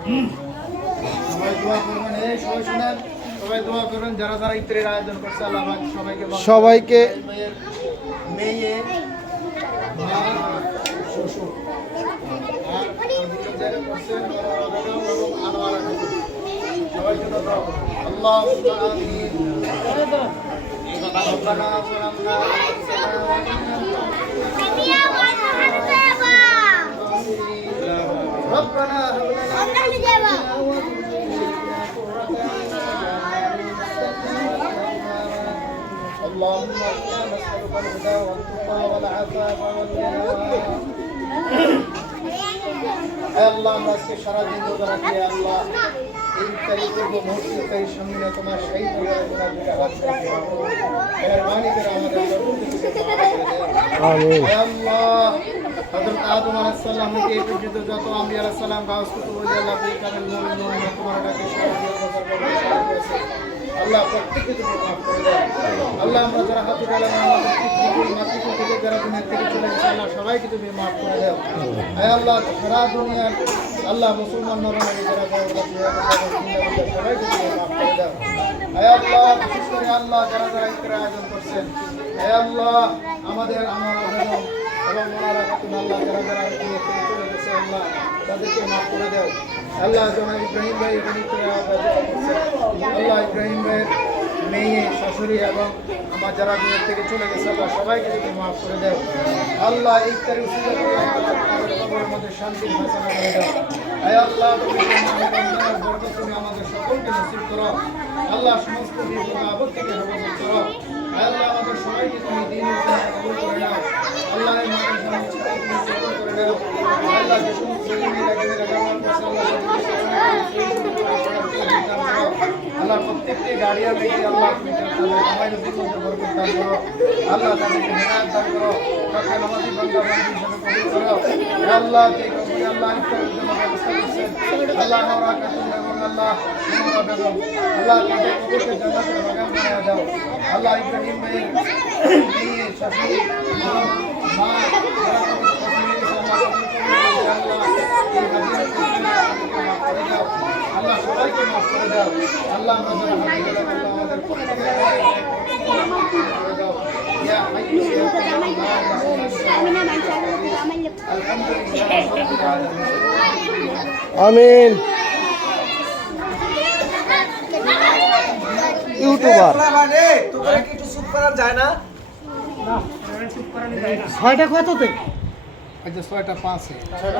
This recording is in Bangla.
সবাই দোয়া করবেন, এই সবাই শুনেন, সবাই দোয়া করবেন যারা যারা ইফতারের আয়োজন করছে। আল্লাহ পাক সবাইকে মেয়ে মা শ্বশুর যারা করছেন এবং আনোয়ারা সবাই জন্য দোয়া করবেন। আল্লাহুম্মা আমিন। ربنا ظلمنا ربنا هب لنا اللهم انا نسالك الهدى والتقى والعفاف والغنى আল্লাহ আমরা আজকে সারাদিন রোজা রাখি আল্লাহ এই তারিখের মুহূর্তে এই সামনে তোমার সেই পরিবারের গুনাহগুলো হাত রেখে মেহেরবানি করে আমাদের আমিন আল্লাহ হযরত আদম আলাইহিস সালাম থেকে এই পর্যন্ত যত আম্বিয়া আলাইহিস সালাম গাওস কুতুব আল্লাহ বিকামেল মুমিনুন তোমার ডাকে সারা দিয়ে করেছে আল্লাহ প্রত্যেককে তুমি মাফ করে দাও আল্লাহ আমরা যারা হাত উঠালাম আমাদের পিতৃকুল মাতৃকুল থেকে যারা দুনিয়া থেকে চলে গেছে আল্লাহ সবাইকে তুমি মাফ করে দাও হে আল্লাহ সারা দুনিয়ার আল্লাহ মুসলমান নরনারী যারা সবাইকে তুমি মাফ করে দাও হে আল্লাহ বিশেষ করে আল্লাহ যারা যারা ইফতার আয়োজন করছেন হে আল্লাহ আমাদের বেগম এবং ওনারা খাতুন আল্লাহ যারা যারা দুনিয়া থেকে চলে গেছে আল্লাহ তাদেরকে মাফ করে দাও আল্লাহ জনাব ইব্রাহিম ভাই এখানে আল্লাহ ইব্রাহিম ভাইয়ের মেয়ে শাশুড়ি এবং আমার যারা দুনিয়া থেকে চলে গেছে আল্লাহ সবাইকে তুমি মাফ করে দাও আল্লাহ ইফতারের উসিলা করে আমাদের কবরের মধ্যে শান্তি ফয়সালা করে দাও হে আল্লাহ তুমি রমজানের বরকত তুমি আমাদের সকলকে নসিব করো আল্লাহ সমস্ত বিপদ আপদ থেকে হেফাজত করো হে আল্লাহ আমাদের সবাইকে তুমি দ্বীনের জন্য কবুল করে নাও আল্লাহ এই মাদ্রাসা মসজিদকে তুমি কবুল করে নাও আল্লাহ যে সমস্ত ছেলেমেয়েরা ব্যবহার করছে আল্লাহ প্রত্যেকটি গাড়িয়া মেয়েকে আল্লাহ তুমি আমাদের জীবনে বরকত দান করো আল্লাহ তাদেরকে হেদায়েত দান করো তাকে নামাজি বান্দা বান্দি হিসেবে কবুল করো হে আল্লাহ যে কবুল আল্লাহ ইফতারের জন্য ব্যবস্থা করছেন আল্লাহ নোরা খাতুন এবং আল্লাহ নোরা বেগম আল্লাহ তাদের কবরকে জান্নাতের বাগান বানিয়ে দাও আল্লাহ ইব্রাহিম ভাইয়ের মেয়ে শাশুড়ি মা যারা আল্লাহ সবাইকে মাফ করে দাও আল্লাহ আমাদের আমিন ইউটিউবার যায় না 6টা কততে আচ্ছা 6টা 5